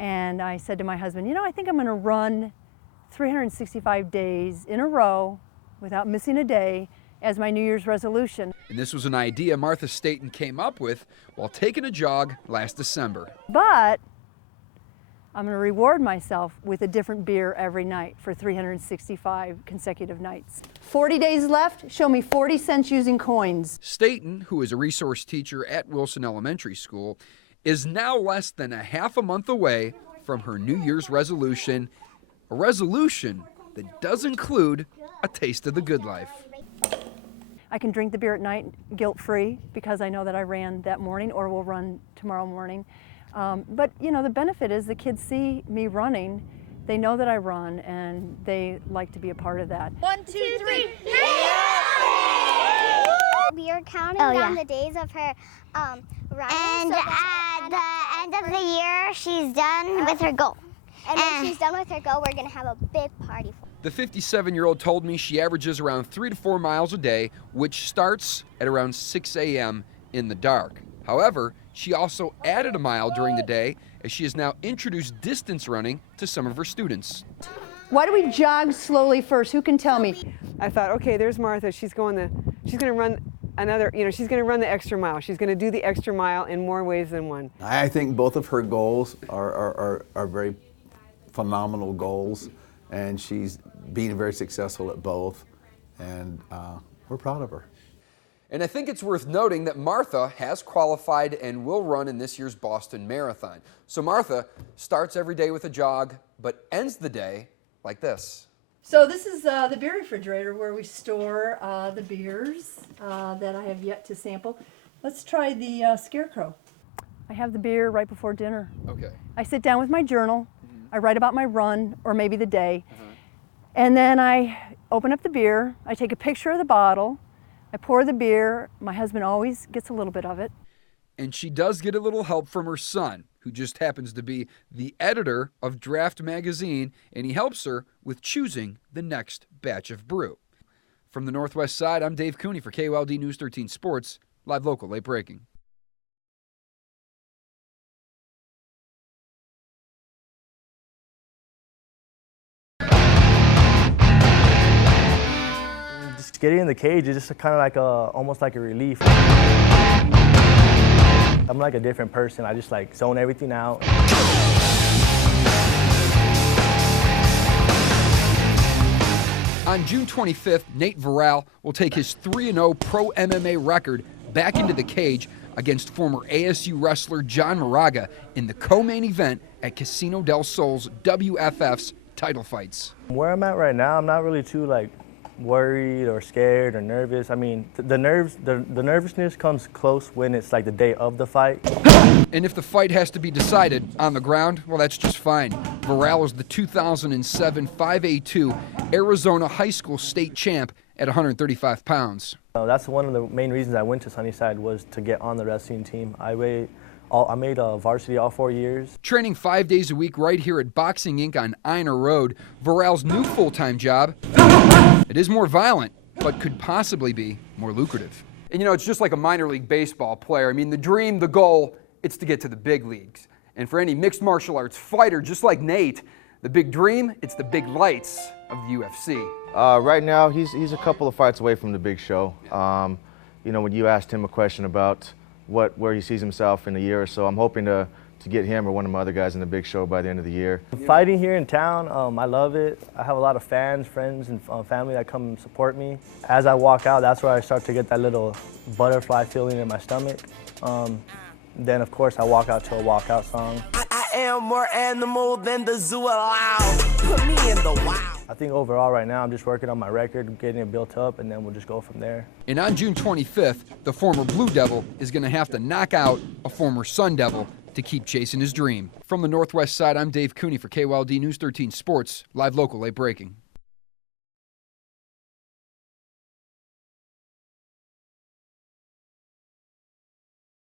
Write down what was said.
And I said to my husband, you know, I think I'm going to run 365 days in a row without missing a day as my New Year's resolution. And this was an idea Martha Staten came up with while taking a jog last December. But I'm going to reward myself with a different beer every night for 365 consecutive nights. 40 days left, show me 40 cents using coins. Staten, who is a resource teacher at Wilson Elementary School, is now less than a half a month away from her New Year's resolution, a resolution that does include a taste of the good life. I can drink the beer at night guilt-free because I know that I ran that morning or will run tomorrow morning. But you know, the benefit is the kids see me running, they know that I run, and they like to be a part of that. 1, 2, 3. We are counting down the days of her running. And at the end of the year, she's done with her goal. And when she's done with her goal, we're going to have a big party. The 57-year-old told me she averages around 3 to 4 miles a day, which starts at around 6 a.m. in the dark. However, she also added a mile during the day as she has now introduced distance running to some of her students. Why do we jog slowly first? Who can tell me? I thought, okay, there's Martha. She's going to run another, she's going to run the extra mile. She's going to do the extra mile in more ways than one. I think both of her goals are very phenomenal goals, and she's being very successful at both, and we're proud of her. And I think it's worth noting that Martha has qualified and will run in this year's Boston Marathon. So Martha starts every day with a jog, but ends the day like this. So this is the beer refrigerator where we store the beers that I have yet to sample. Let's try the Scarecrow. I have the beer right before dinner. Okay. I sit down with my journal. I write about my run or maybe the day. And then I open up the beer. I take a picture of the bottle. I pour the beer. My husband always gets a little bit of it. And she does get a little help from her son, who just happens to be the editor of Draft Magazine, and he helps her with choosing the next batch of brew. From the Northwest Side, I'm Dave Cooney for KOLD News 13 Sports, live local, late breaking. Just getting in the cage is just kind of like almost like a relief. I'm like a different person. I just like zone everything out. On June 25th, Nate Varel will take his 3-0 pro MMA record back into the cage against former ASU wrestler John Moraga in the co-main event at Casino del Sol's WFF's title fights. Where I'm at right now, I'm not really too worried or scared or nervous. I mean, the nervousness comes close when it's like the day of the fight. And if the fight has to be decided on the ground, well, that's just fine. Varel is the 2007 5A2 Arizona High School state champ at 135 pounds. That's one of the main reasons I went to Sunnyside, was to get on the wrestling team. I made varsity all 4 years. Training 5 days a week right here at Boxing Inc. on Einer Road, Varel's new full-time job. It is more violent, but could possibly be more lucrative. And you know, it's just like a minor league baseball player. I mean, the dream, the goal, it's to get to the big leagues. And for any mixed martial arts fighter, just like Nate, the big dream, it's the big lights of the UFC. Right now, he's a couple of fights away from the big show. You know, when you asked him a question about where he sees himself in a year or so, I'm hoping to get him or one of my other guys in the big show by the end of the year. Fighting here in town, I love it. I have a lot of fans, friends, and family that come and support me. As I walk out, that's where I start to get that little butterfly feeling in my stomach. Then, of course, I walk out to a walkout song. I am more animal than the zoo allowed. Put me in the wild. I think overall right now I'm just working on my record, getting it built up, and then we'll just go from there. And on June 25th, the former Blue Devil is going to have to knock out a former Sun Devil to keep chasing his dream. From the Northwest Side, I'm Dave Cooney for KOLD News 13 Sports, live local, late breaking.